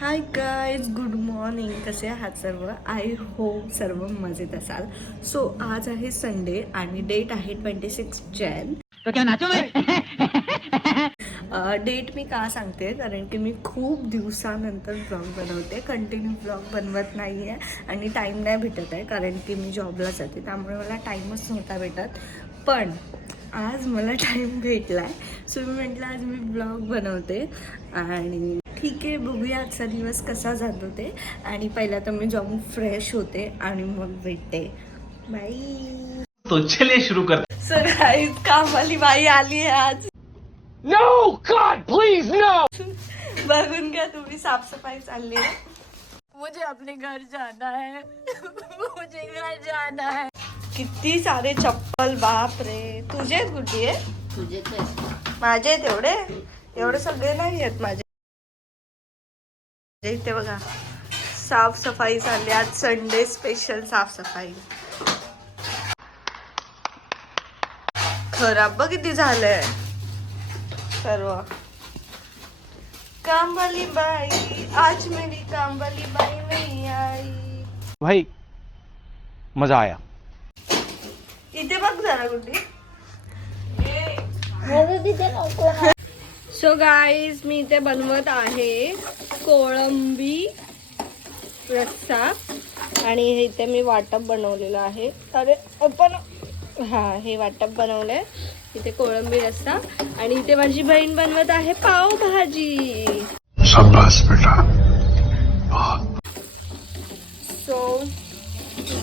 Hi guys, good morning. कसे आहात सर्व? आय होप सर्व मजेत असाल. सो आज आहे संडे आणि डेट आहे 26 जॅन. तो क्या नाचो मैं? डेट मी का सांगते, कारण की मी खूप दिवसानंतर ब्लॉग बनवते. कंटिन्यू ब्लॉग बनवत नाही आहे आणि टाईम नाही भेटत आहे, कारण की मी जॉबला जाते, त्यामुळे मला टाईमच नव्हता भेटत. पण आज मला टाईम भेटला आहे, सो मी म्हटलं आज मी ब्लॉग बनवते. आणि ठीक आहे, बघूया आजचा दिवस कसा जातो ते. आणि पहिला तर मी जाऊन फ्रेश होते आणि मग भेटते. बाई. तो चलिए शुरू करते. सो गाईज, कामवाली बाई आली आहे आज. No, God, please, no. बघून घ्या तुम्ही, साफसफाई चालली आहे. मुझे अपने घर जाना है. मुझे घर जाना है. किती सारे चप्पल, बाप रे. तुझे कुठे आहे? तुझे माझे तेवढे एवढे सगळे नाही आहेत माझे. इथे बघा, साफसफाई चालली आज. संडे स्पेशल साफसफाई. खराब बघ किती झालंय सर्व. काम वाली बाई, आज मेरी काम वाली बाई नहीं आई. भाई मजा आया. इथे बघ जरा कुठे. सो गाईज, मी इथे बनवत आहे कोळंबी रस्सा. आणि इथे मी वाटप बनवलेलं आहे. अरे आपण हे वाटप बनवलंय. इथे कोळंबी रस्सा आणि इथे माझी बहीण बनवत आहे पावभाजी. शाबाश बेटा. सो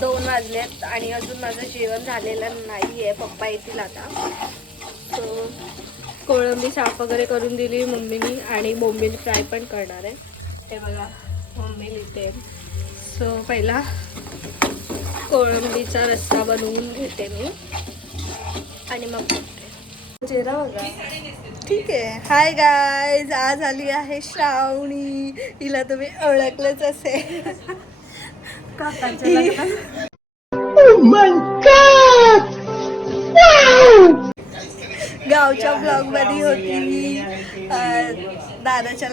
2 वाजलेत आणि अजून माझं जेवण झालेलं नाही आहे. पप्पा येतील आता. सो कोळंबी साफ वगैरे करून दिली मम्मीनी आणि बोंबील फ्राय पण करणार आहे. हे बघा, बोंबील इथे. सो पहिला कोळंबीचा रस्सा बनवून घेते मी आणि मग बघते. चेहरा बघा. ठीक आहे. हाय गाईज, आज आली आहे श्रावणी. हिला तुम्ही ओळखलंच असेल. गावच्या ब्लॉग मध्ये होती मी. दादाच्या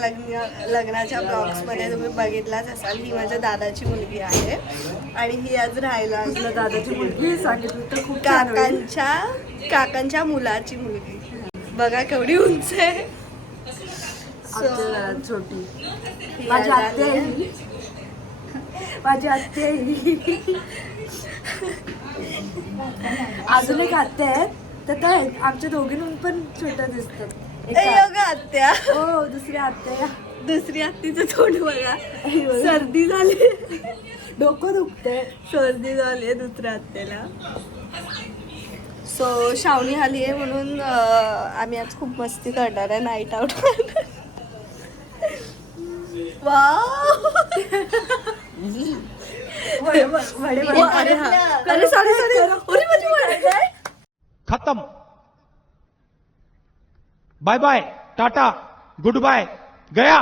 लग्नाच्या ब्लॉग्स मध्ये तुम्ही बघितलाच असाल. ही माझ्या दादाची मुलगी आहे आणि ही आज राहायला. दादाची मुलगी सांगितली तर खूप काकांच्या मुलाची मुलगी. बघा केवढी उंच आहे. छोटी. ही माझी आज आत्या आली आहे आहे. ही. माझी आत्या आहे ही. अजून एक आत्या आहेत, तर काय आमच्या दोघींहून पण छोट्या दिसतात. योगा आत्या. हो, दुसऱ्या आत्या. दुसरी आत्तीचं तोंड बघा. सर्दी झाली, डोकं दुखतंय. सर्दी झाली आहे दुसऱ्या आत्याला. सो श्रावणी आली आहे म्हणून आम्ही आज खूप मस्ती करणार आहे. Night out. अरे सॉरी. खत्म. Bye bye, tata, goodbye, गया.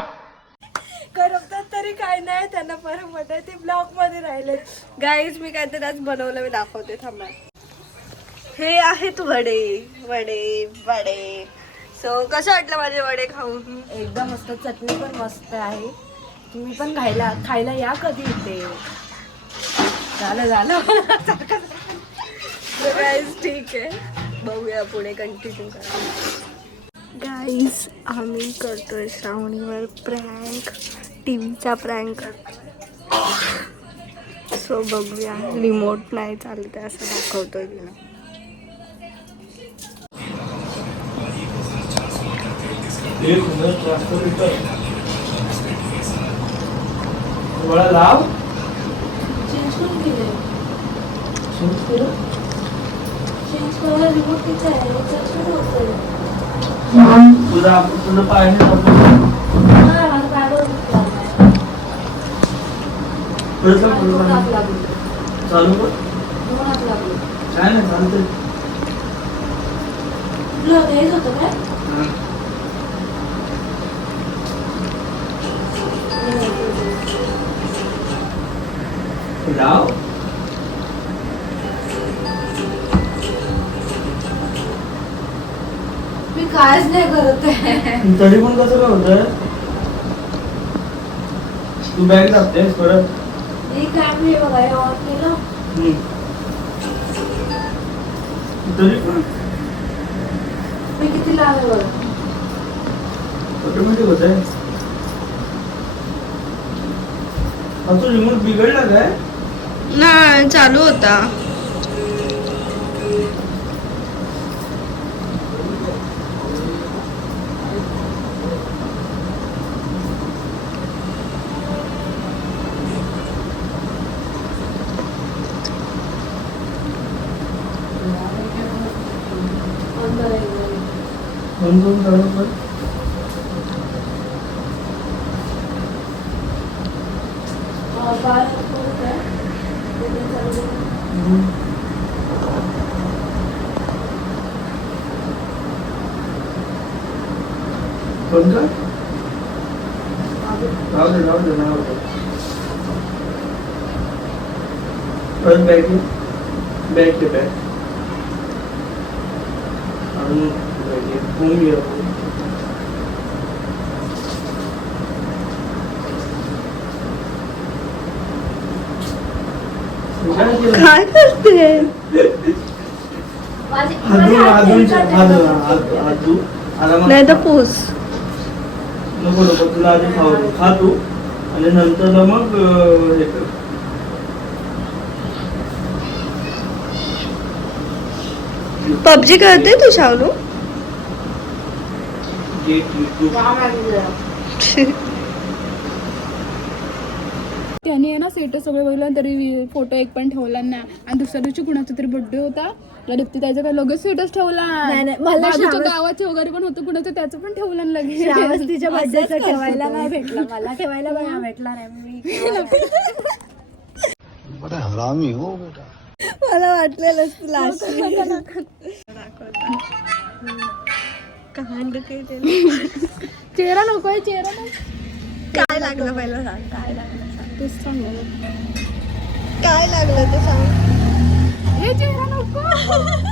करमतात तरी काय नाही, त्यांना परमत आहे. ते ब्लॉग मध्ये राहिले. गाईज, मी काहीतरी आज बनवलं, मी दाखवते, थांबा. हे आहेत वडे वडे वडे. सो कसं वाटलं माझे वडे खाऊन? एकदम मस्त. चटणी पण मस्त आहे. तुम्ही पण खायला या कधी इथे. झालं. गाईज ठीक आहे, बघूया पुढे कंटिन्यू करा. गाईज, आम्ही करतोय श्रावणीवर प्रँक. टीव्हीचा प्रँक करतो. सो बघूया. रिमोट नाही चालत आहे असं दाखवतोय तिला. लाव. तुझं पाय चालू कर. काय नाही चालतंय. लाव. मी कायच नाही करत आहे. तरी पण कसं काय होतंय? तू बॅग दाबतेस परत. हे काय मी बघा हे ऑन केलं. तरी पण मी किती लांब आहे बघा. ऑटोमॅटिक होत आहे. हा तो रिमोट बिघडला काय? नाही चालू होता. बंद करून चालू कर. बंद कर. राहू दे नाही होत. परत बॅग घे. बॅग घे बॅग. आणि बॅग घे. फोन घे. काय करते? नाही तर पूस. नको नको तुला आधी खाऊ दे. खा तू आणि नंतर मग हे कर. पबजी करते तू शावलू? त्याने आहे ना स्टेटस सगळे बघितलं तरी फोटो एक पण ठेवला नाही. आणि दुसऱ्या दिवशी कुणाचा तरी बर्थडे होता त्या दिवशी त्याचा काय लगेच स्टेटस ठेवला. मला बाजूच्या गावाचे वगैरे पण होतं कुणाचं त्याचं पण ठेवलं लगेच. तिच्या बर्थडेचा ठेवायला नाही भेटला. मला ठेवायला पण भेटला नाही. मी बड़ा हरामी हो बेटा. मला वाटलेलं तुला चेहरा नकोय चेहरा नको. काय लागलं पहिलं सांग. काय लागलं सांग. तेच सांग काय लागलं ते सांग. हे चेहरा नको.